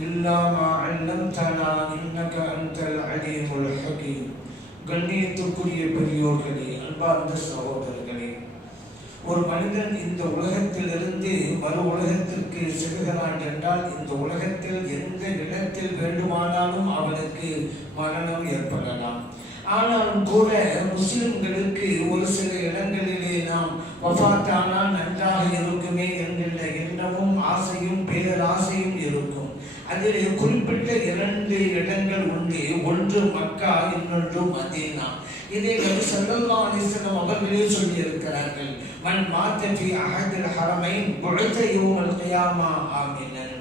إلا ما علمتنا إنك أنت العليم الحكيم கண்ணியத்துக்குரிய பெரியோர்களே அன்பார்ந்த சகோதரர்களே ஒரு மனிதன் இந்த உலகத்திலிருந்து மறு உலகத்திற்கு செல்கிறான் என்றால் இந்த உலகத்தில் எந்த இடத்தில் வேண்டுமானாலும் அவனுக்கு மரணம் ஏற்படலாம் ஆனாலும் கூட முஸ்லிம்களுக்கு ஒரு சில இடங்களிலே நாம் வஃபாத்தானால் நன்றாக இருக்குமே என்கின்ற எண்ணமும் ஆசையும் பேராசையும் இருக்கும் அதிலே குறிப்பிட்ட இரண்டு இடங்கள் உண்டு. ஒன்று மக்கா இன்னொன்று மதீனா. இதை நபி ஸல்லல்லாஹு அலைஹி அவர்களே சொல்லியிருக்கிறார்கள். மன் மாத்த ஃபி அஹதில் ஹரமைன் புஅத யௌமல் ஆமினன்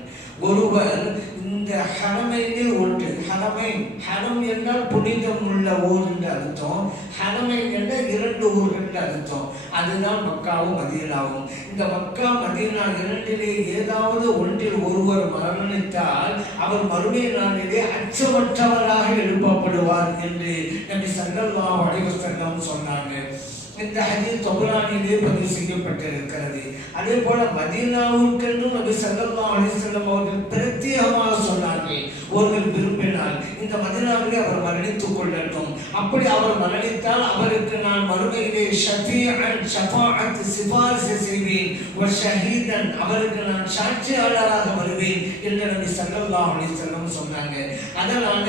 ஒருவர் இந்த ஹரமையில் ஒன்று ஹரமைன் ஹரம் என்றால் புனிதம் உள்ள ஊர் என்று அர்த்தம். ஹரமைன் என்றால் இரண்டு ஊர் என்று அர்த்தம். அதுதான் மக்காவும் மதீனாவும். இந்த மக்கா மதீனா இரண்டிலே ஏதாவது ஒன்றில் ஒருவர் மரணித்தால் அவர் மறுமை நாளிலே அச்சமற்றவராக எழுப்பப்படுவார் என்று நம்பி ஸல்லல்லாஹு அலைஹி வஸல்லம் சொன்னாங்க. இந்த ஹதீஸ் தொபரானிலே பதிவு செய்யப்பட்டிருக்கிறது. அதே போல மதீனாவுக்கென்று நபி ஸல்லல்லாஹு அலிசல்லம் அவர்கள் பிரத்யேகமாக சொன்னார்கள். ஒருவர் விரும்பினால் இந்த மதினாவிலே அவர் மரணித்துக் கொள்ளட்டும் அப்படி அவர் மரணித்தால் அவருக்கு நான் மறுமையிலே ஷஃபீஅன் ஷஃபாஅத் சிபாரிசு செய்வேன். வ ஷஹீதன் அவருக்கு நான் சாட்சியாளராக வருவேன் என்று நபி ஸல்லல்லாஹு அலைஹி வஸல்லம் சொன்னாங்க. அதனால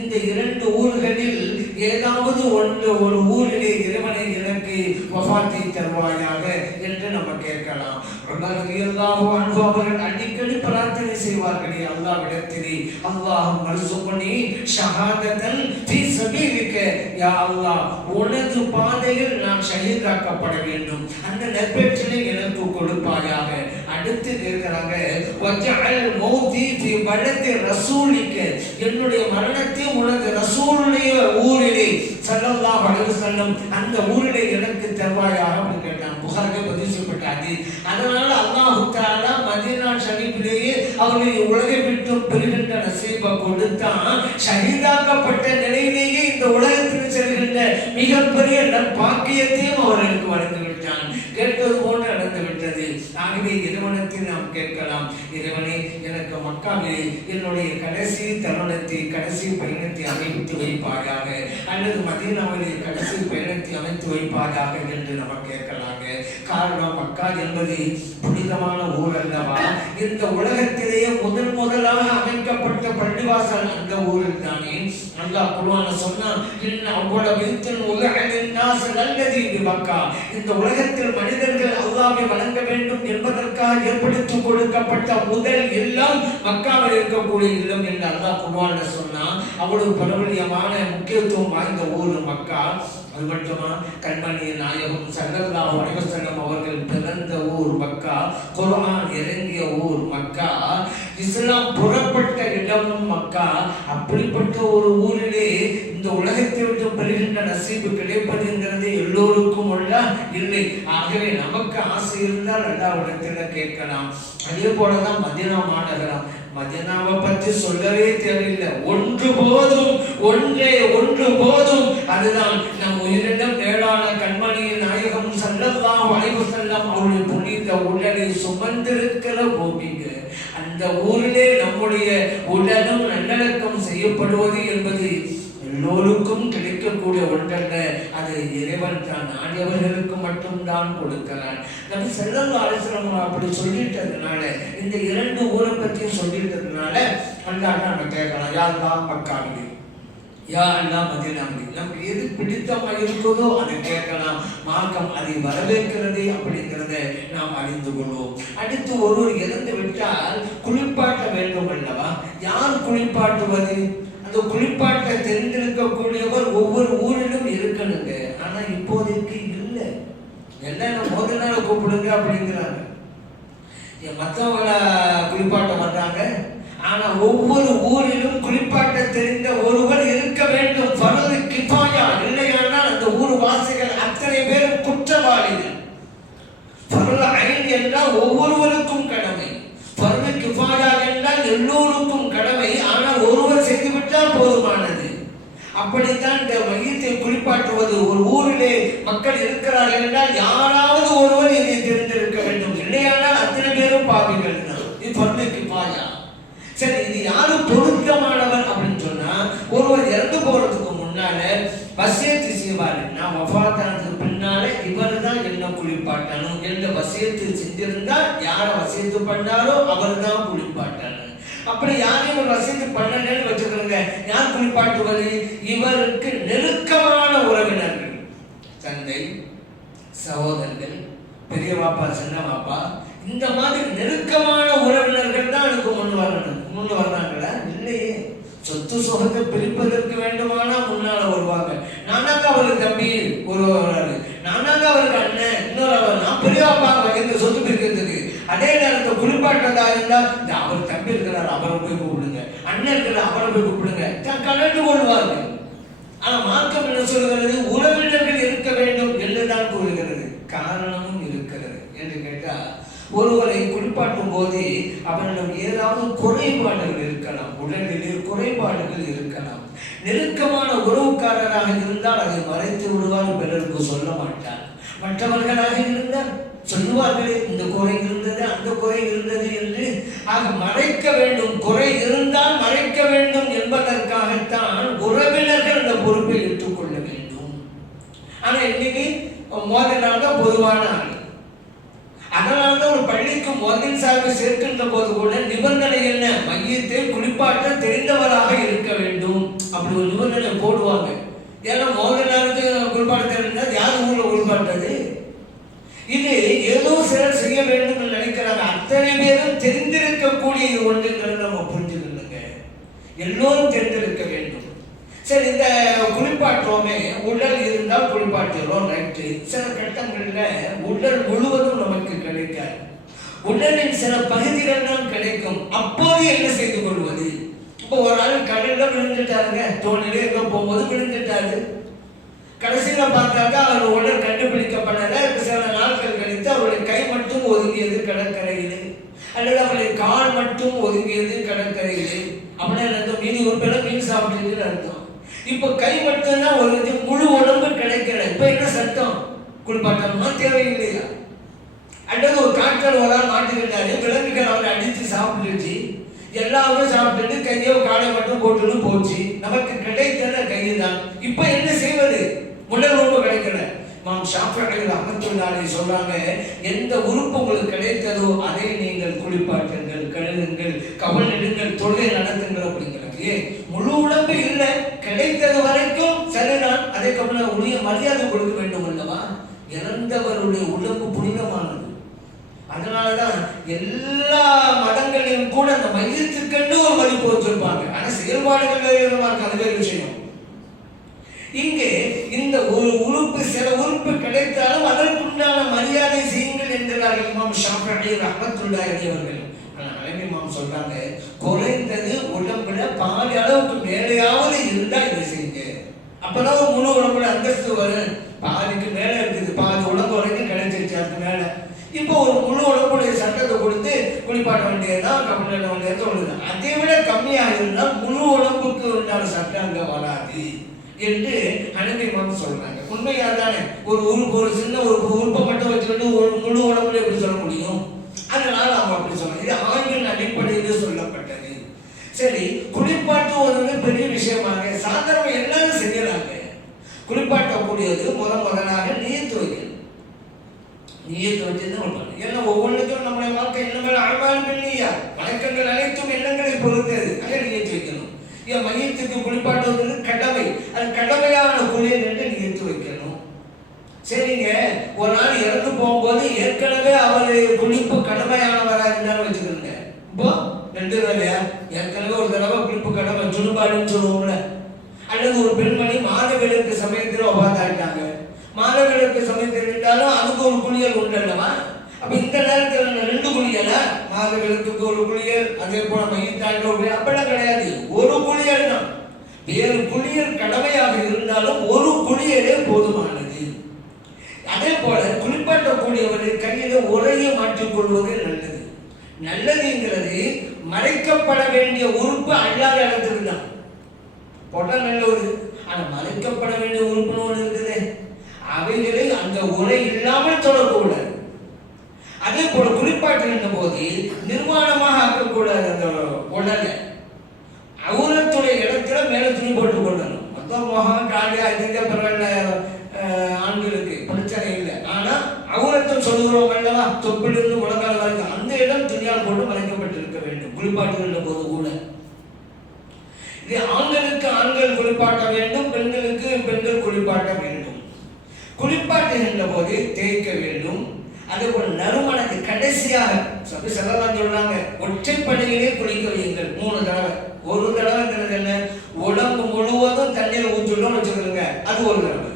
இந்த இரண்டு ஊர்களில் ஏதாவது ஒன்று ஒரு ஊரிலே இறைவனை எனக்கு வஃபாத்தை தருவாயாக என்று நம்ம கேட்கலாம். அவர்கள் அடிக்கடி பிரார்த்தனை செய்வார்களே அல்லாவிட அல்லாஹ் மர்சுக்னி ஷஹாதத்தன் ஃபீ சபீலிக யா அல்லாஹ் உனது பாதையில் நான் ஷஹீதாக்கப்பட வேண்டும். அந்த நற்பேற்றினை எனக்கு கொடுப்பாயாக. அடுத்து கேட்கிறாங்க மௌதி ஃபீ என்னுடைய மரணத்தை உனது ரசூலுடைய ஊரிலே ஸல்லல்லாஹு அலைஹி செல்லும் அந்த ஊரிலே எனக்கு தருவாயாக அப்படின்னு கேட்டான். புகாரே பதிவு செய்யப்பட்டாது அதனால அல்லாஹ் தஆலா மதீனா ஷரீஃபிலேயே உலகை விட்டு பெறுகின்ற நசீபை கொடுத்தான். ஷஹீதாக்கப்பட்ட நிலையிலேயே இந்த உலகத்தில் செல்கின்ற மிகப்பெரிய நற்பாக்கியத்தையும் அவர் வழங்கி விட்டான் கேட்பது போன்ற ஆகவே இறைவனத்தில் நாம் கேட்கலாம். இறைவனே எனக்கு மக்காவிலே என்னுடைய கடைசி தருணத்தை கடைசி பயணத்தை அமைத்து வைப்பாயாக. அல்லது மதீனாவிலே கடைசி பயணத்தை அமைத்து வைப்பாயாக என்று நம்ம கேட்கலாம். காரணம் மக்கா என்பது புனிதமான ஊர் அல்லவா? இந்த உலகத்திலேயே முதல் முதலாக அமைக்கப்பட்ட பள்ளிவாசல் அந்த ஊரில் தானே? அல்லாஹ் குருவான சொன்னா அவ்வளவு வைத்தன் உலகின் மக்கா. இந்த உலகத்தில் மனிதர்கள் அல்லாஹ்வை வணங்க வேண்டும் என்பதற்காக ஏற்படுத்தி கொடுக்கப்பட்ட முதல் எல்லாம் மக்காவில் இருக்கக்கூடிய இல்லம் என்று அல்லா குருவான சொன்னான் அவ்வளவு பிரபலியமான முக்கியத்துவம் வாய்ந்த ஊர் மக்கா. அது மட்டுமா கண்மணி நாயகம் சல்லல்லாஹு வணிகசங்கம் அவர்கள் பிறந்த ஊர் மக்கா குரான் இறங்கிய ஊர் மக்கா இஸ்லாம் புறப்பட்ட இடமும் மக்கா. அப்படிப்பட்ட ஒரு ஊரிலே இந்த உலகத்தை விட்டு பெறுகின்ற நசீபு கிடைப்பதுங்கிறது எல்லோருக்கும் உள்ள இல்லை. ஆகவே நமக்கு ஆசை இருந்தால் அல்லாவிடத்துல கேட்கலாம். அதே போலதான் மதினா மாநகரம். மதியனாவை பற்றி சொல்லவே தேவையில்லை. ஒன்று போதும் ஒன்றே ஒன்று போதும். அதுதான் நம் உயிரிடம் மேலான கண்மணியின் நாயகம் செல்லலாம் அலைஹி வஸல்லம் அவருடைய புனித உடலை சுமந்திருக்கிற பூமிங்க. அந்த ஊரிலே நம்முடைய உடலும் நல்லடக்கம் செய்யப்படுவது என்பது எல்லோருக்கும் கிடைக்கக்கூடிய ஒன்றல்ல. அது இறைவன் தான். நாடியவர்களுக்கு மட்டும்தான் கொடுக்கிறான். நம்ம ஸல்லல்லாஹு அலைஹி அப்படி சொல்லிட்டதுனால இந்த இரண்டு ஊரை பற்றியும் சொல்லிட்டதுனால அல்லாஹ் நம்ம கேட்கலாம் யாரெல்லாம் மக்காவிலே யா அல்லா மதினாமி நமக்கு எது பிடித்தமாக இருக்குதோ அதை கேட்கலாம். மார்க்கம் அதை வரவேற்கிறது அப்படிங்கிறத நாம் அறிந்து கொள்வோம். அடுத்து ஒருவர் இறந்து விட்டால் குளிப்பாட்ட வேண்டும் அல்லவா? யார் குளிப்பாட்டுவது? குளிப்பாட்டை தெரிந்திருக்கக்கூடியவர் ஒவ்வொரு ஊரிலும் இருக்கணுங்க. ஆனால் இப்போதைக்கு இல்லை. என்ன ஒரு நாள் கூப்பிடுங்க அப்படிங்கிறாங்க. மற்றவங்கள குளிப்பாட்டம் வர்றாங்க ஆனால் ஒவ்வொரு ஊரிலும் குளிப்பாட்ட தெரிந்த ஒருவர் இருக்க வேண்டும். பரது கிப்பாயா இல்லையானால் அந்த ஊர் வாசிகள் அத்தனை பேரும் குற்றவாளிகள். பரல ஐன் என்றால் ஒவ்வொருவருக்கும் கடமை. இருந்தால் போதுமானது. அப்படித்தான் இந்த மையத்தை குறிப்பாற்றுவது ஒரு ஊரிலே மக்கள் இருக்கிறார்கள் என்றால் யாராவது ஒருவர் இதை தெரிந்திருக்க வேண்டும். இல்லையானால் அத்தனை பேரும் பாவிகள் தான். இது பாயா. சரி இது யாரு பொருத்தமானவர் அப்படின்னு சொன்னா ஒருவர் இறந்து போறதுக்கு முன்னால வசியத்து செய்வாரு. நான் வஃபாத்தானதுக்கு பின்னாலே இவர் தான் என்ன குளிப்பாட்டணும்? என்ற வசியத்து செஞ்சிருந்தா யாரை வசியத்து பண்ணாரோ அவர் தான் குளிப்பாட்டணும். அப்படி யாரையும் ஒரு வசதி பண்ணலன்னு வச்சுக்கிறோங்க யார் குளிப்பாட்டுவது? இவருக்கு நெருக்கமான உறவினர்கள். தந்தை சகோதரர்கள் பெரிய பாப்பா சின்ன பாப்பா இந்த மாதிரி நெருக்கமான உறவினர்கள் தான் எனக்கு முன் வரணும். முன் வர்றாங்களா? இல்லையே. சொத்து சுகத்தை பிரிப்பதற்கு வேண்டுமானா முன்னால வருவாங்க. நானாங்க அவருக்கு தம்பி ஒரு வர்றாரு நானாங்க அவருக்கு அண்ணன் இன்னொரு அவர் நான் பெரிய பாப்பாங்க இந்த சொத்து பிரிக்கிறதுக்கு. அதே நேரத்தில் குறிப்பாட்டதாக இருந்தால் இந்த அவர் தம்பி இருக்கிறார் அவரை போய் கூப்பிடுங்க. அண்ணன் இருக்கிறார் அவரை போய் கூப்பிடுங்க. கலந்து கொள்வார்கள் ஆனா மார்க்கம் என்ன சொல்கிறது? உறவினர்கள் இருக்க வேண்டும் என்றுதான் கூறுகிறது. காரணமும் இருக்கிறது என்று கேட்டால் ஒருவரை குளிப்பாட்டும் போது அவனிடம் ஏதாவது குறைபாடுகள் இருக்கலாம். உடலிலே குறைபாடுகள் இருக்கலாம். நெருக்கமான உறவுக்காரராக இருந்தால் அதை மறைத்து விடுவார் பிறருக்கு சொல்ல மாட்டார். மற்றவர்களாக இருந்தால் சொல்லுவார்களே இந்த குறை இருந்தது அந்த குறை இருந்தது என்று. ஆக மறைக்க வேண்டும் குறை இருந்தால் மறைக்க வேண்டும் என்பதற்காகத்தான் உறவினர்கள் அந்த பொறுப்பை ஏற்றுக்கொள்ள வேண்டும். ஆனா இன்னைக்கு மோதலாக பொதுவான ஆள். அதனால தான் ஒரு பள்ளிக்கு மோதல் சார்பு சேர்க்கின்ற போது கூட நிபந்தனை என்ன? மையத்தில் குளிப்பாட்ட தெரிந்தவராக இருக்க வேண்டும். அப்படி ஒரு நிபந்தனை போடுவாங்க. ஏன்னா மோதலாருக்கு குளிப்பாட்ட தெரிந்தால் யாரும் ஊர்ல குளிப்பாட்டது இது ஏதோ சிலர் செய்ய வேண்டும் என்று நினைக்கிறாங்க. அத்தனை பேரும் தெரிந்திருக்கக்கூடிய இது ஒன்றுங்கிறது நம்ம புரிஞ்சுக்கணுங்க. எல்லோரும் தெரிந்திருக்க வேண்டும். சரி இந்த குளிப்பாட்டுறோமே உடல் இருந்தால் குளிப்பாட்டுறோம் ரைட்டு சில கட்டங்களில் உடல் முழுவதும் நமக்கு கிடைக்காது. உடலின் சில பகுதிகள் தான் கிடைக்கும். அப்போது என்ன செய்து கொள்வது? இப்போ ஒரு ஆள் கடையில் விழுந்துட்டாருங்க. தோணிலே இருக்க போகும்போது விழுந்துட்டாரு. கடைசியில் பார்த்தாக்கா அவர் உடல் கண்டுபிடிக்கப்படல. சில நாட்கள் கழித்து அவருடைய கை மட்டும் ஒதுங்கியது கடற்கரையிலே. அல்லது அவருடைய கால் மட்டும் ஒதுங்கியது கடற்கரையிலே. அப்படின்னா அர்த்தம். மீன் ஒரு பேரை மீன் சாப்பிட்டு அர்த்தம். இப்போ கை மட்டும்தான் ஒதுங்கி முழு உடம்பு கிடைக்கல இப்போ என்ன சட்டம் குளிப்பாட்டமா தேவையில்லையா? அல்லது ஒரு காற்றல் ஒரு ஆள் விலங்குகள் அவரை அடித்து சாப்பிட்டுச்சு. எல்லாமே சாப்பிட்டுட்டு கையோ காலை மட்டும் போட்டுன்னு போச்சு. நமக்கு கிடைத்தத கையை தான் இப்போ என்ன செய்வது? உடல் கிடைக்கல மாம் ஷாஃபிகள் அமர்த்துள்ளாரை சொல்றாங்க எந்த உறுப்பு உங்களுக்கு கிடைத்ததோ அதை நீங்கள் குளிப்பாட்டுங்கள் கவல் எடுங்கள் தொழிலை நடத்துங்கள் அப்படிங்கிறாங்க முழு உடம்பு இல்லை கிடைத்தது வரைக்கும் சரிதான் அதே கவலை உரிய மரியாதை கொடுக்க வேண்டும் அல்லவா? இறந்தவருடைய உடம்பு புனிதமானது. அதனாலதான் எல்லா மதங்களையும் கூட அந்த மையத்துக்கென்று ஒரு மதிப்பு வச்சிருப்பாங்க ஆனா செயல்பாடுகள் வேறு விதமா இருக்கு அது வேறு விஷயம். இங்கே இந்த ஒரு உறுப்பு சில உறுப்பு கிடைத்தாலும் அதற்குண்டான மரியாதை செய்யுங்கள் என்கிறார் இமாம் ஷாஃபி ரஹமத்துல்லாஹி அவர்கள். ஆனால் அலைமி இமாம் சொல்றாங்க குறைந்தது உடம்புல பாதி அளவுக்கு மேலேயாவது இருந்தா இதை செய்யுங்க. அப்பதான் ஒரு முழு உடம்புல அந்தஸ்து வரும். பாதிக்கு மேல இருக்குது பாதி உடம்பு வரைக்கும் கிடைச்சிருச்சு அதுக்கு மேல. இப்போ ஒரு முழு உடம்புடைய சட்டத்தை கொடுத்து குளிப்பாட்ட வேண்டியதுதான் கம்பெனி வேண்டியது சொல்லுது அதை விட கம்மியாக இருந்தால் முழு உடம்புக்கு உண்டான சட்டம் அங்க வராது. என்று அனுபவம் சொல்றாங்க. உண்மையா தானே ஒரு உறுப்பு ஒரு சின்ன ஒரு உறுப்பை மட்டும் வச்சுக்கிட்டு ஒரு முழு உடம்புல எப்படி சொல்ல முடியும்? அதனால அவங்க அப்படி சொல்றாங்க இது ஆய்வின் அடிப்படையில் சொல்லப்பட்டது. சரி குளிப்பாட்டுவது ஒரு பெரிய விஷயமாக சாதாரண எல்லாரும் செய்யறாங்க குளிப்பாட்டக்கூடியது முத முதலாக நீர்த்து வைக்கணும் நீயத்து வச்சு தான் பண்ணும் ஏன்னா ஒவ்வொன்றுக்கும் நம்முடைய வாழ்க்கை எண்ணங்கள் ஆழ்வான் பெண்ணியா வழக்கங்கள் அனைத்தும் எண்ணங்களை பொறுத்தது அங்கே நீயத்து வைக்கணும் என் மையத்துக்கு குளிப்பாட்டுவது கடமை அது கடமையான குளியல் எடுத்து வைக்கணும். சரிங்க ஒரு நாள் இறந்து போகும்போது ஏற்கனவே அவர் குளிப்பு கடமையானவராக இருந்தாலும் வச்சுக்கோங்க. இப்போ ரெண்டு தடவையா ஏற்கனவே ஒரு தடவை குளிப்பு கடமை சுடுபாடுன்னு சொல்லுவோம் அல்லது ஒரு பெண்மணி மாதவிலக்கு சமயத்தில் உபாதாயிட்டாங்க மாதவிலக்கு சமயத்தில் இருந்தாலும் அதுக்கு ஒரு குளியல் உண்டு அல்லவா அப்ப இந்த நேரத்தில் நான் ரெண்டு குளியல மாதவிலக்குக்கு ஒரு குளியல் அதே போல மையத்தாண்ட ஒரு குளியல் அப்படிலாம் கிடையாது ஒரு குளியல் தான் வேறு குளியல் கடமையாக இருந்தாலும் ஒரு குளியலே போதுமானது அதே போல குளிப்பாட்டக்கூடியவரை கையில உரையை மாற்றிக்கொள்வது நல்லது நல்லதுங்கிறது மறைக்கப்பட வேண்டிய உறுப்பு அல்லாத இடத்துக்கு தான் போட்டா நல்ல ஒரு ஆனா மறுக்கப்பட வேண்டிய உறுப்பினர் ஒன்று இருக்குது. அவைகளை அந்த உரை இல்லாமல் தொடரக்கூடாது அதே போல குளிப்பாட்டுகின்ற போது நிர்வாணமாக ஆக்கக்கூடாது அந்த உடலை. அவுரத்துடைய இடத்துல மேல துணி போட்டு கொள்ளணும் மொத்தம் முகம் காலி அதுங்க பரவாயில்ல அஹ், ஆண்களுக்கு பிரச்சனை இல்லை ஆனா அவுரத்தம் சொல்லுகிறோம் அல்லவா தொப்பிலிருந்து முழங்கால் வரைக்கும் அந்த இடம் துணியால் போட்டு மறைக்கப்பட்டிருக்க வேண்டும் குளிப்பாட்டுகின்ற போது கூட இது ஆண்களுக்கு ஆண்கள் குளிப்பாட்ட வேண்டும் பெண்களுக்கு பெண்கள் குளிப்பாட்ட வேண்டும் குளிப்பாட்டுகின்ற போது தேய்க்க வேண்டும். அதே போல் நறுமணத்தை கடைசியாக சபை செல்லலாம் சொல்றாங்க ஒற்றைப்படையிலே குளிக்க வையுங்கள். மூணு தடவை. ஒரு தடவைங்கிறது என்ன? உடம்பு முழுவதும் தண்ணீர் ஊற்றணும் வச்சுக்கிறோங்க அது ஒரு தடவை.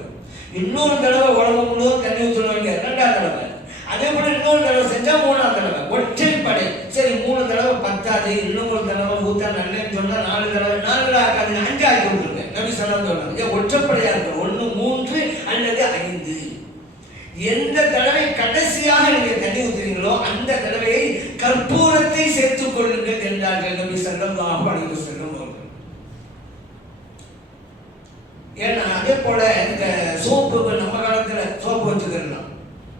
இன்னொரு தடவை உடம்பு முழுவதும் தண்ணி ஊற்றிடுவாங்க ரெண்டாவது தடவை. அதே போல இன்னொரு தடவை செஞ்சா மூணாவது தடவை. ஒற்றைப்படை சரி மூணு தடவை பத்தாது. இன்னும் ஒரு தடவை ஊத்தா நல்லேன்னு சொன்னா நாலு தடவை. நாலு ஆக்காது அஞ்சு ஆக்கி விட்டுருங்க நபி சொல்லலாம் சொல்றாங்க ஒற்றைப்படையா இருக்கு ஒன்று மூன்று எந்த தடவை கடைசியாக நீங்கள் தண்ணி ஊத்துறீங்களோ அந்த தடவையை கற்பூரத்தை சேர்த்துக் கொள்ளுங்கள் என்றார்கள் நபி செல்லம் அலைஹி வஸல்லம் அவர்கள். ஏன்னா அதே போல இந்த சோப்பு நம்ம காலத்துல சோப்பு வச்சுக்கிறலாம்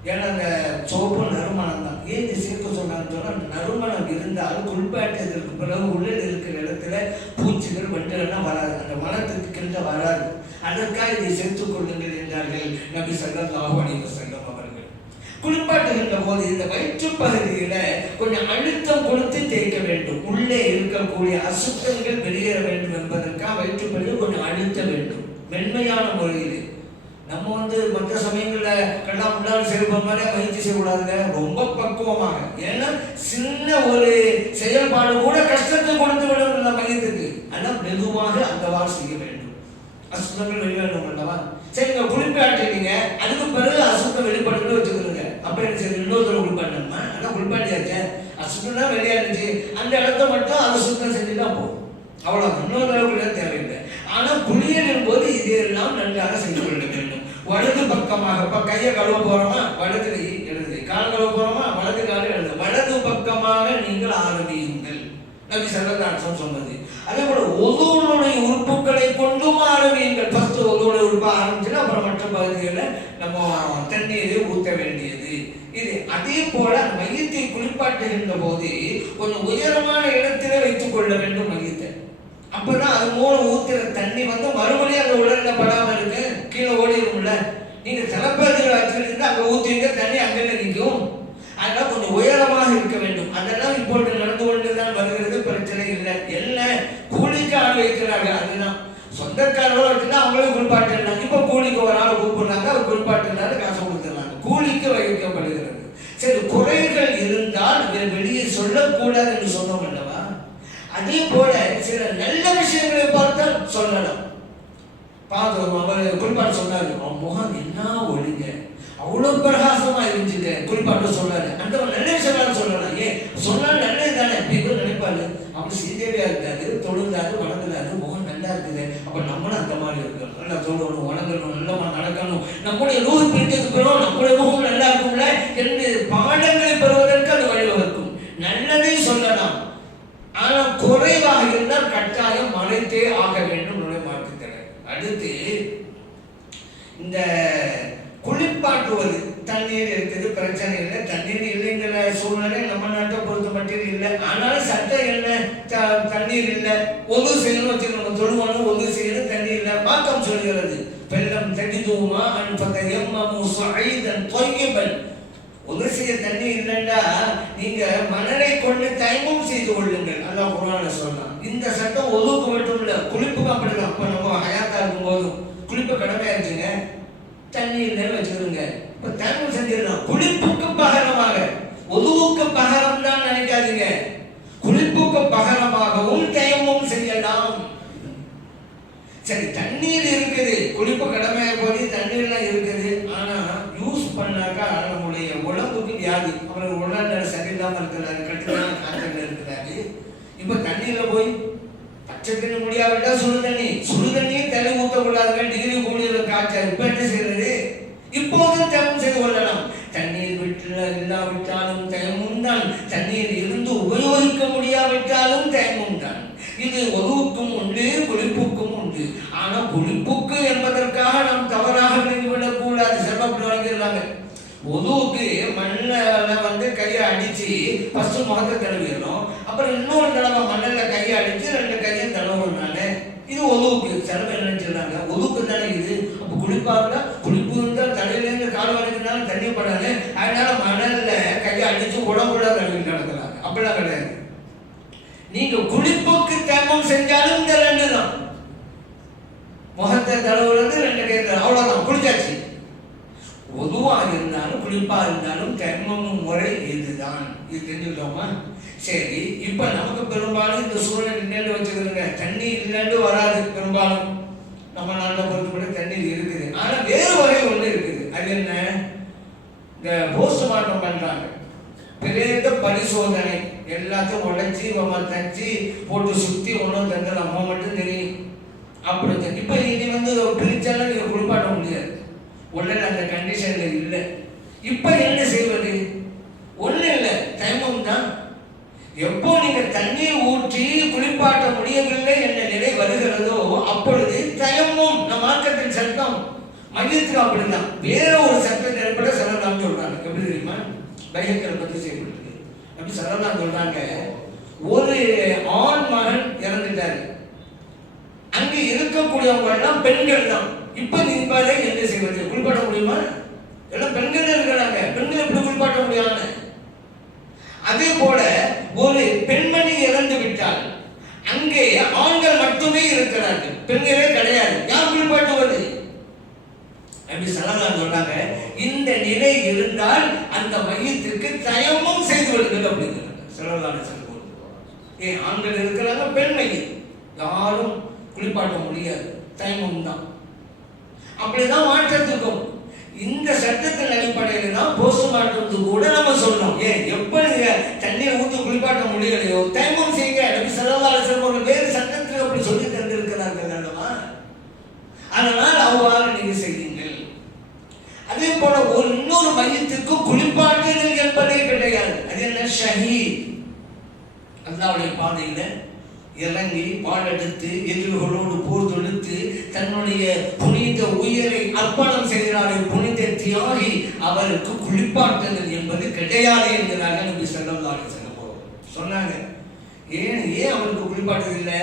ஏன்னா அந்த சோப்பு நறுமணம் தான் ஏன் சேர்க்க சொன்னான்னு நறுமணம் இருந்தாலும் குளிப்பாட்டத்திற்கு பிறகு உள்ளில் இருக்கிற இடத்துல பூச்சிகள் வண்டுகள்லாம் வராது. அந்த மனத்துக்கு கிட்ட வராது. அதற்காக இதை சேர்த்துக் கொள்ளுங்கள் என்றார்கள் நபி ஸல்லல்லாஹு அலைஹி வஸல்லம் அவர்கள். குளிப்பாட்டுகின்ற போது இந்த வயிற்று பகுதியில கொஞ்சம் அழுத்தம் கொடுத்து தேய்க்க வேண்டும். உள்ளே இருக்கக்கூடிய அசுத்தங்கள் வெளியேற வேண்டும் என்பதற்காக வயிற்று பகுதியில் கொஞ்சம் அழுத்த வேண்டும். மென்மையான முறையில். நம்ம வந்து மற்ற சமயங்களில் கண்ணா முன்னாடி செயல்படுற மாதிரி பயிற்சி செய்யக்கூடாதுங்க. ரொம்ப பக்குவமாக ஏன்னா சின்ன ஒரு செயல்பாடு கூட கஷ்டத்தை கொடுத்து விடும் அந்த மையத்துக்கு. ஆனால் மெதுவாக அந்தவாறு செய்ய வேண்டும். அசுத்தங்கள் வெளிவேண்டும் அல்லவா? சரி நீங்க குளிப்பாட்டிட்டீங்க அதுக்கு பிறகு அசுத்தம் வெளிப்பாட்டுன்னு வச்சுக்கிறீங்க அப்ப என்ன சரி இன்னொரு தடவை குளிப்பாட்டணுமா ஆனால் குளிப்பாட்டியாச்சே அசுத்தம் தான் வெளியாடுச்சு அந்த இடத்த மட்டும் அது சுத்தம் செஞ்சுட்டா போகும் அவ்வளோ இன்னொரு தடவை தேவையில்லை. ஆனால் குளியலின் போது இதையெல்லாம் நன்றாக செய்து கொள்ள வேண்டும். வலது பக்கமாக இப்ப கையை கழுவ போறோமா? வலது கை கால் கழுவ போறோமா? வலது கால் எழுது. வலது பக்கமாக நீங்கள் ஆரம்பியுங்கள் நபி சல்லல்லாஹு சொன்னது. அதே போல ஒதுவனுடைய உறுப்புகளை கொண்டும் ஆரம்பியுங்கள் ஃபர்ஸ்ட் ஒதுவனுடைய உறுப்பு ஆரம்பிச்சுட்டு அப்புறம் மற்ற பகுதிகளில் நம்ம தண்ணீரை ஊற்ற வேண்டியது. இது அதே போல மையத்தை குளிப்பாட்டுகின்ற போது கொஞ்சம் உயரமான இடத்திலே வைத்துக் கொள்ள வேண்டும் மையத்தை. அப்பதான் அது மூலம் ஊத்துற தண்ணி வந்து மறுபடியும் அந்த உடல்ல படாம இருக்கு. கீழே ஓடிடும்ல நீங்கள் தலைப்பகுதியில் வச்சுருந்து அங்கே ஊற்றிங்க தண்ணி அங்கே நிற்கும். அதெல்லாம் கொஞ்சம் உயரமாக இருக்க வேண்டும். அதெல்லாம் இப்பொழுது நடந்து கொண்டு தான் வருகிறது பிரச்சனை இல்லை. என்ன? கூலிக்கு ஆள் வைக்கிறார்கள் அதுதான். சொந்தக்காரர்கள் வச்சுன்னா அவங்களும் குளிப்பாட்டுறாங்க இப்போ கூலிக்கு ஒரு ஆள் கூப்பிடுறாங்க அவர் குளிப்பாட்டுனால காசு கொடுத்துறாங்க கூலிக்கு வைக்கப்படுகிறது. சரி குறைகள் இருந்தால் வெளியே சொல்லக்கூடாது என்று சொன்னோம் அல்லவா? அதே போல சில நல்ல விஷயங்களை பார்த்தால் சொல்லலாம். பார்த்தோம் அவர் குறிப்பாட்டு சொன்னாரு. அவன் முகம் என்ன ஒழுங்க? அவ்வளவு பிரகாசமா இருந்துச்சுங்க குறிப்பாட்டு சொன்னார். அந்த ஒரு நல்ல விஷயம் சொல்லலாம் ஏன் சொன்னா நல்லது தானே அப்படின்னு நினைப்பாரு. அப்படி சீதேவியாக இருக்காரு தொழுந்தாரு வணங்குறாரு முகம் நல்லா இருக்குது. அப்ப நம்மளும் அந்த மாதிரி இருக்கணும். நல்லா தொழணும் வணங்கணும் நல்லமா நடக்கணும். நம்முடைய நூறு பிடித்தது பெறுவோம் நம்முடைய முகம் நல்லா இருக்கும்ல? என்று பாடங்களை பெறுவதற்கு அது வழிவகுக்கும். நல்லதே சொல்லலாம். ஆனா குறைவாக இருந்தால் கட்டாயம் மறைத்தே ஆக வேண்டும். அடுத்து இந்த குளிப்பாட்டுவது தண்ணீர் இருக்குது பிரச்சனை இல்லை. தண்ணீர் இல்லைங்கிற சூழ்நிலை நம்ம நாட்டை பொறுத்த மட்டும் இல்லை. ஆனாலும் சட்டம் என்ன? த- தண்ணீர் இல்லை. ஒது செய்யணும் நம்ம தொடுவோம் ஒது செய்யணும் தண்ணீர் இல்லை. மாக்கம் சொல்கிறது வெள்ளம் தடிதுமா அன்பத எம்மு சைதன் தொய்யபன். ஒது செய்ய தண்ணி இல்லைண்டா நீங்க மணலை கொண்டு தயமும் செய்து கொள்ளுங்கள். அதான் குரான சொல்லலாம் இந்த சட்டம் ஒதுக்கு மட்டும் இல்லை குளிப்பு அப்படிதான் அப்ப நம்ம ஹயாத்தா இருக்கும் போதும் குளிப்பு இருந்துச்சுங்க. தண்ணி இல்லைன்னு வச்சுக்கிறோங்க இப்போ தயமும் செஞ்சிடலாம் குளிப்புக்கு பகரமாக. ஒதுவுக்கு பகரம் தான் நினைக்காதீங்க. குளிப்புக்கு பகரமாகவும் தயமும் செய்யலாம். சரி தண்ணீர் இருக்குது. குளிப்பு கடமை போது தண்ணீர்லாம் இருக்குது ஆனா யூஸ் பண்ணாக்கா நம்முடைய உடம்புக்கு வியாதி அவருக்கு உடல்நிலை சரியில்லாம இருக்கிறாரு கட்டுமான காய்ச்சல் இருக்கிறாரு இப்ப தண்ணியில போய் பச்சை முடியாவிட்டால் முடியாவிட்டா சுடு தண்ணி சுடு ஊற்றக்கூடாதுங்க டிகிரி கூடிய காய்ச்சல் இப்போ என்ன செய்யறது. இப்போதும் தயமம் செய்து கொள்ளலாம். தண்ணீர் விட்டு இல்லாவிட்டாலும் தயமும் தான் தண்ணீர் இருந்து உபயோகிக்க முடியாவிட்டாலும் தயமும் தான் இது உதவுக்கும் உண்டு குளிப்புக்கும் உண்டு. ஆனால் ஆனா குளிப்புக்கு என்பதற்காக நாம் தவறாக விளங்கிவிடக் கூடாது சிறப்பு வழங்கிடுறாங்க. உதுவுக்கு மண்ணில் வந்து கையை அடிச்சு ஃபஸ்ட்டு முகத்தை தடவிடணும். அப்புறம் இன்னொரு தடவை மண்ணில் கையை அடிச்சு ரெண்டு இது உதுவுக்கு சிலவு என்னன்னு நினைச்சிடுறாங்க உதுவுக்கு தானே இது. அப்போ குளிப்பாங்க குளிப்பு இருந்தால் தலையிலேருந்து கால் வரைக்கும்னாலும் தண்ணி படாது. அதனால மணல்ல கையை அடிச்சு உடம்புல கழுவி நடக்கலாம் அப்படிலாம் கிடையாது. நீங்க குளிப்புக்கு தேமம் செஞ்சாலும் இந்த ரெண்டு தான். முகத்தை தடவுறது ரெண்டு கை அவ்வளோதான் அவ்வளவுதான். குளிச்சாச்சு. பொதுவாக இருந்தாலும் குளிப்பா இருந்தாலும் தர்மமும் முறை இதுதான். இது தெரிஞ்சுக்கிட்டோமா? சரி இப்ப நமக்கு பெரும்பாலும் இந்த சூழலை நின்று வச்சுக்கிறதுங்க தண்ணி இல்லைன்னு வராது பெரும்பாலும். நம்ம நாட்டில் பொறுத்தப்பட தண்ணீர் இருக்குது. ஆனா வேறு வகை ஒண்ணு இருக்குது. அது என்ன? இந்த போஸ்ட்மார்ட்டம் பண்றாங்க. பெரிய பரிசோதனை. எல்லாத்தையும் உடைச்சி நம்ம தச்சு போட்டு சுத்தி ஒன்றும் தந்து நம்ம மட்டும் தெரியும். அப்படி இப்போ இப்ப இனி வந்து பிரிச்சாலும் நீங்க குளிப்பாட்ட முடியாது. உடனே அந்த கண்டிஷன்ல இல்லை. இப்ப என்ன செய்வது ஒண்ணு இல்லை டைமும் தான் எப்போ நீங்க தண்ணீர் ஊற்றி குளிப்பாட்ட முடியவில்லை என்ற நிலை வருகிறதோ அப்பொழுது தயமும் நம் மார்க்கத்தின் சட்டம் மையத்துக்கு அப்படிதான். வேற ஒரு சட்டம் ஏற்பட சரலாம் சொல்றாங்க. எப்படி தெரியுமா? பைகக்கரை பத்தி செய்யப்பட்டிருக்கு. அப்படி சரலாம் சொல்றாங்க. ஒரு ஆண் மகன் இறந்துட்டாரு. அங்க இருக்கக்கூடியவங்க எல்லாம் பெண்கள் தான். இப்ப நிற்பாலே என்ன செய்வது? குளிப்பாட்ட முடியுமா? எல்லாம் பெண்கள் இருக்கிறாங்க. பெண்கள் எப்படி குளிப்பாட்ட முடியாது அதே போல ஒரு பெண்மணி இறந்து விட்டால் அங்கே ஆண்கள் மட்டுமே இருக்கிறார்கள். பெண்களே கிடையாது. யார் குளிப்பாட்டுவது? அப்படி சலதான் சொல்றாங்க இந்த நிலை இருந்தால் அந்த மையத்திற்கு தயமும் செய்து விடுங்கள் அப்படிங்கிறாங்க சலதான சொல்லுவோம் ஏ ஆண்கள் இருக்கிறாங்க பெண் மையம். யாரும் குளிப்பாட்ட முடியாது. தயமும் தான். அப்படிதான் மாற்றத்துக்கும். இந்த சட்டத்தின் அடிப்படையில் தான் போஸ்ட்மார்ட்டத்துக்கு கூட நம்ம சொல்றோம் ஏன் எப்ப நீங்க தண்ணீர் ஊத்தி குளிப்பாட்ட முடியலையோ தயமம் செய்யுங்க. நபி செலவாளர் அலைஹி வேறு சட்டத்தில் அப்படி சொல்லி தந்திருக்கிறார்கள் அல்லவா? அதனால் அவ்வாறு அதே போல இன்னொரு மையத்துக்கு குளிப்பாட்டுதல் என்பதே கிடையாது. அது என்ன? ஷஹீத். அல்லாவுடைய பாதையில இறங்கி பாடெடுத்து எதிர்களோடு போர் தொடுத்து தன்னுடைய புனித உயிரை அர்ப்பணம் செய்கிறாரே புனித தியாகி அவருக்கு குளிப்பாட்டுதல் என்பது கிடையாது என்கிறாங்க நபி ஸல்லல்லாஹு அலைஹி வஸல்லம் சொன்னாங்க. ஏன் ஏன் அவருக்கு குளிப்பாட்டுதல் இல்லை?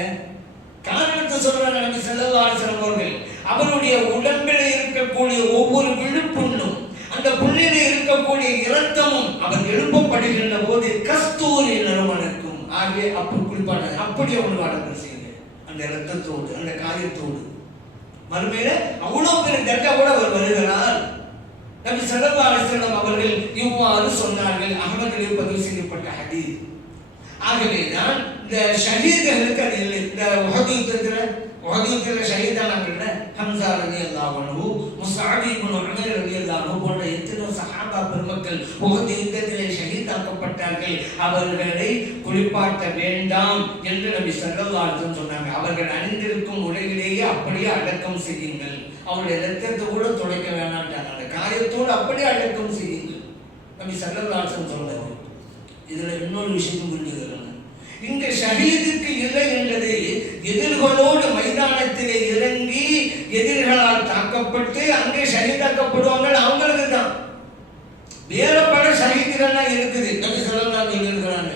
காரணத்தை சொல்றாங்க நபி ஸல்லல்லாஹு அலைஹி அவருடைய உடம்பில் இருக்கக்கூடிய ஒவ்வொரு விழுப்புண்ணும் அந்த புள்ளில இருக்கக்கூடிய இரத்தமும் அவர் எழுப்பப்படுகின்ற போது கஸ்தூரி நறுமணக்கும் ஆகவே அப்படி குளிப்பாட்ட அப்படி அவனுக்கு அடக்கம் செய்யுங்க அந்த இரத்தத்தோடு அந்த காரியத்தோடு மறுமையில அவ்வளவு பெரிய தர்கா கூட அவர் வருகிறார். நபி ஸல்லல்லாஹு அலைஹி அவர்கள் இவ்வாறு சொன்னார்கள் அகமதிலே பதிவு செய்யப்பட்ட ஹதீர் ஆகவே தான் இந்த ஷஹீதுகளுக்கு அது இல்லை இந்த உஹது யுத்தத்தில் உஹது யுத்தத்தில் ஷஹீதானாங்கல்ல ஹம்சா ரலி அல்லாஹு முஸ்அப் இப்னு உமைர் ரலி அல்லாஹு போன்ற எத்தனை சஹாபா பெருமக்கள் உகது யுத்தத்திலே ஷஹீதாக்கப்பட்டார்கள். அவர்களை குளிப்பாட்ட வேண்டாம் என்று நபி ஸல்லல்லாஹு சொன்னாங்க. அவர்கள் அணிந்திருக்கும் உடையிலேயே அப்படியே அடக்கம் செய்யுங்கள். அவருடைய ரத்தத்தை கூட துடைக்க வேண்டாம் அந்த காயத்தோடு அப்படியே அடக்கம் செய்யுங்கள். நபி ஸல்லல்லாஹு சொன்னது இதில் இதுல இன்னொரு விஷயம் புரிஞ்சுக்கிறோம் இங்க ஷஹீதுக்கு இல்லை என்பது எதிர்களோடு மைதானத்திலே இறங்கி எதிர்களால் தாக்கப்பட்டு அங்கே ஷஹீதாக்கப்படுவாங்க அவங்களுக்கு தான். வேற பல ஷஹீதுகள்லாம் இருக்குது. நபி சொல்லலாம் சொல்லியிருக்கிறாங்க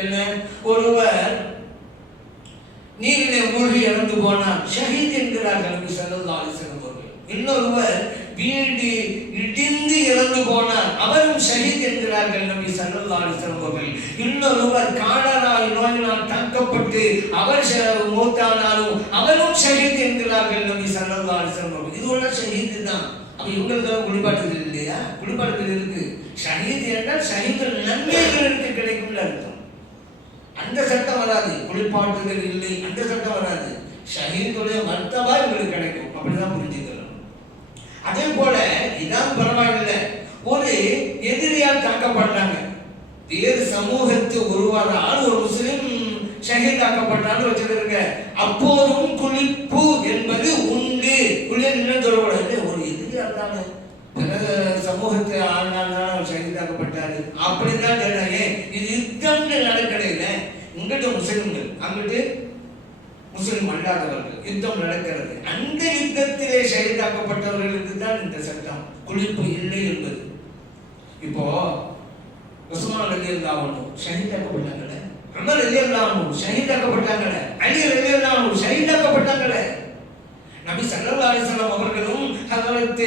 என்ன? ஒருவர் நீரிலே மூழ்கி இறந்து போனார் ஷஹீத் என்கிறார்கள். நபி அலைஹி வஸல்லம் அவர்கள். இன்னொருவர் வீடு இடிந்து இறந்து போனார். அவரும் ஷஹீத் என்கிறார்கள் நபி சல்லா அலிஸ்லாம் அவர்கள். இன்னொருவர் காலராய் நோயினால் தாக்கப்பட்டு அவர் மூத்தானாலும் அவரும் ஷஹீத் என்கிறார்கள் நபி சல்லா அலிஸ்லாம் அவர்கள். இது ஒன்றும் ஷஹீத் தான். அப்ப இவங்களுக்கு குளிப்பாட்டுதல் இல்லையா? குளிப்பாட்டுதல் இருக்கு. ஷஹீத் என்றால் ஷஹீத் நன்மைகளுக்கு கிடைக்கும்னு அர்த்தம். அந்த சட்டம் வராது. குளிப்பாட்டுதல் இல்லை அந்த சட்டம் வராது. ஷஹீதுடைய மர்த்தபா இவங்களுக்கு கிடைக்கும். அப்படிதான் புரிஞ்சுக்கலாம் அதே போல இதான் எதிரியால் வேறு சமூகத்தை உருவாதால் ஒரு முஸ்லிம் ஷஹீதாக்கப்பட்டான்னு வச்சுருக்க அப்போதும் குளிப்பு என்பது உண்டு. குளிர் என்ன சொல்லக்கூடாது. ஒரு எதிரியால் தானே பிறகு சமூகத்தை ஆழ்நாள் அவர் ஷஹீதாக்கப்பட்டாரு அப்படிதான் சொல்றாங்க இது யுத்தம்னு நடக்கடையில இங்கிட்டு முஸ்லிம்கள் அங்கிட்டு முஸ்லிம் அல்லாதவர்கள் யுத்தம் நடக்கிறது. அந்த யுத்தத்திலே ஷஹீதாக்கப்பட்டவர்களுக்கு தான் இந்த சட்டம். குளிப்பு இல்லை என்பது. இப்போ உஸ்மான் அலி அல்லாஹு ஷஹீதாக்கப்பட்டாங்களே அமர் அலி அல்லாஹு ஷஹீதாக்கப்பட்டாங்களே அலி அலி அல்லாஹு ஷஹீதாக்கப்பட்டாங்களே நபி ஸல்லல்லாஹு அலைஹி வஸல்லம் அவர்களும் ஹஜரத்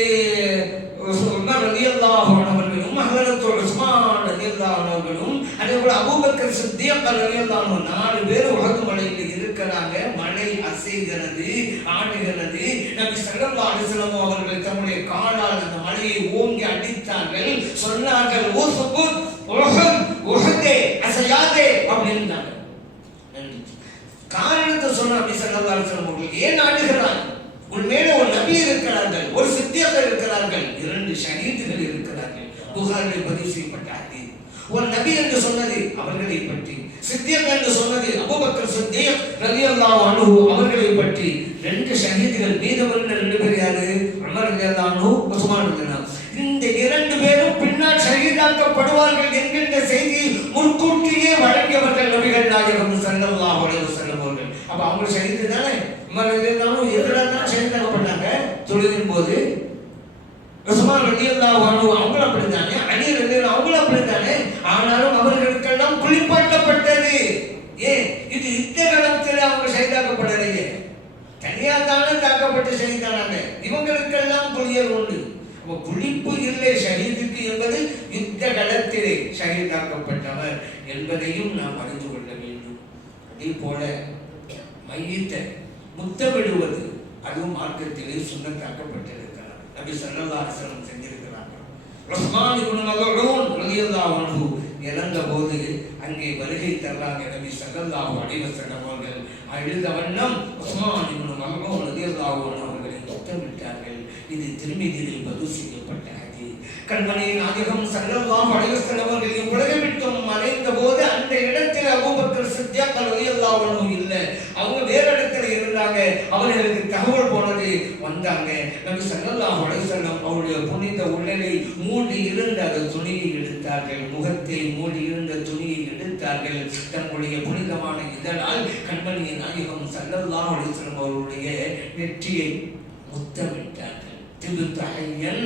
உமர் ரலியல்லாஹு அன்ஹு அவர்களும் ஹஜரத் உஸ்மான் ரலியல்லாஹு அன்ஹு அவர்களும் அதே போல அபூபக்கர் சித்திக் ரலியல்லாஹு அன்ஹு நாலு பேர் உஹது மலையில் இருக்கிறாங்க. மலை அசைகிறது ஆடுகிறது. நபி ஸல்லல்லாஹு அலைஹி வஸல்லம் அவர்கள் தம்முடைய காலால் அந்த மலையை ஓங்கி அடித்தார்கள். சொன்னார்கள் ஓ சொன்ன நபி ஏன் ஆடுகிறான் உன் மேல ஒரு நபி இருக்கிறார்கள் ஒரு சித்தியர்கள் இருக்கிறார்கள். இரண்டு ஷஹீதுகள் இருக்கிறார்கள். புகாரில் பதிவு செய்யப்பட்ட ஒரு நபி என்று சொன்னது அவர்களை பற்றி சித்தியக் என்று சொன்னது அபுபக்கர் சித்தியம் ரவி அல்லாஹ் அன்ஹு அவர்களை பற்றி. ரெண்டு ஷஹீதுகள் மீதவர்கள் ரெண்டு பேர் யாரு? அமர் ரலியல்லாஹு உஸ்மான் இந்த இரண்டு பேரும் பின்னால் ஷஹீதாக்கப்படுவார்கள் என்கின்ற செய்தி முன்கூட்டியே வழங்கியவர்கள் நபிகள் நாயகம் ஸல்லல்லாஹு அலைஹி வஸல்லம் அவர்கள் அப்ப அவங்க ஷஹீது தானே உமர் ரலியல்லாஹு அன்ஹு எதுல தான் ஷஹீதாக்கப்பட்டாங்க தொழுதின் போது உஸ்மான் ரலியல்லாஹு அன்ஹு அவங்களும் அப்படித்தானே அலி ரலியல்லாஹு அவங்களும் அப்படித்தானே ஆனாலும் அவர்களுக்கெல்லாம் குளிப்பாட்டப்பட்டது ஏன் இது யுத்த காலத்தில் அவங்க ஷஹீதாக்கப்படலையே தனியா தானே தாக்கப்பட்டு ஷஹீதானாங்க இவங்களுக்கெல்லாம் குளியல் உண்டு அப்ப குளிப்பு இல்லை ஷஹீதுக்கு என்பது யுத்த களத்திலே ஷஹீதாக்கப்பட்டவர் என்பதையும் நாம் அறிந்து கொள்ள வேண்டும் அதே போல மையத்தை முத்தமிடுவது அதுவும் மார்க்கத்திலே சுண்ணத்தாக்கப்பட்டிருக்கிறார் நபி ஸல்லல்லாஹு செஞ்சிருக்கிறார்கள் வஸல்லம் செஞ்சிருக்கிறாங்க உஸ்மான் இப்னு இறந்த போது அங்கே வருகை தர்றாங்க நபி ஸல்லல்லாஹு அடிவசனம் அவர்கள். அழுத வண்ணம் உஸ்மான் இப்னு மல்ஊன் ரலியல்லாஹு அவர்களை முத்தமிட்டார்கள் இது திருமதியில் பதிவு செய்யப்பட்ட ஹதீஸ் கண்மணி நாயகம் ஸல்லல்லாஹு அலைஹி வஸல்லம் அவர்கள் உலகை விட்டும் மறைந்த போது அந்த இடத்தில் அபூபக்கர் சித்தியாக்கள் ரலியல்லாஹு இல்லை. அவங்க வேற இடத்தில் இருந்தாங்க அவர்களுக்கு தகவல் போனது வந்தாங்க. நபி ஸல்லல்லாஹு அலைஹி வஸல்லம் அவருடைய புனித உடலை மூடி இருந்த அந்த துணியை எடுத்தார்கள். முகத்தை மூடி இருந்த துணியை எடுத்தார்கள். தங்களுடைய புனிதமான இதழால் கண்மணி நாயகம் ஸல்லல்லாஹு அலைஹி வஸல்லம் அவருடைய நெற்றியை முத்தமிட்டார்கள். திபுத்தஹையன்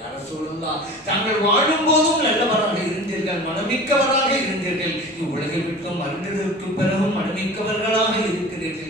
யார சொல்லலாம் தாங்கள் வாழும் போதும் நல்லவராக இருந்தீர்கள் மனமிக்கவராக இருந்தீர்கள். இவ்வுலகை விட்டும் அறிந்ததற்கு பிறகும் மனமிக்கவர்களாக இருக்கிறீர்கள்.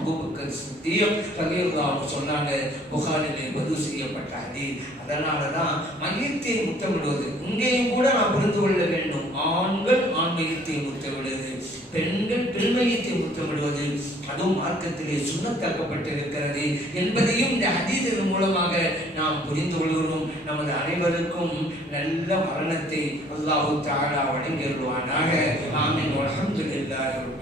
அபூபக்கர் சித்தியம் ரலியல்லாஹு சொன்னாங்க. புகாரிலே பதிவு செய்யப்பட்ட அதி அதனால தான் மையத்தை முத்தமிடுவது. இங்கேயும் கூட நாம் புரிந்து கொள்ள வேண்டும். ஆண்கள் ஆண்மையத்தை முத்தமிடுவது பெண்கள் பெண்மையத்தை முத்தமிடுவது அதுவும் மார்க்கத்திலே சுண்ணத்தாக்கப்பட்டிருக்கிறது என்பதையும் இந்த ஹதீதின் மூலமாக நாம் புரிந்து கொள்கிறோம். நமது அனைவருக்கும் நல்ல மரணத்தை அல்லாஹு தாலா வழங்கிடுவானாக ஆமின். அல்ஹம்துலில்லாஹி ரப்பில்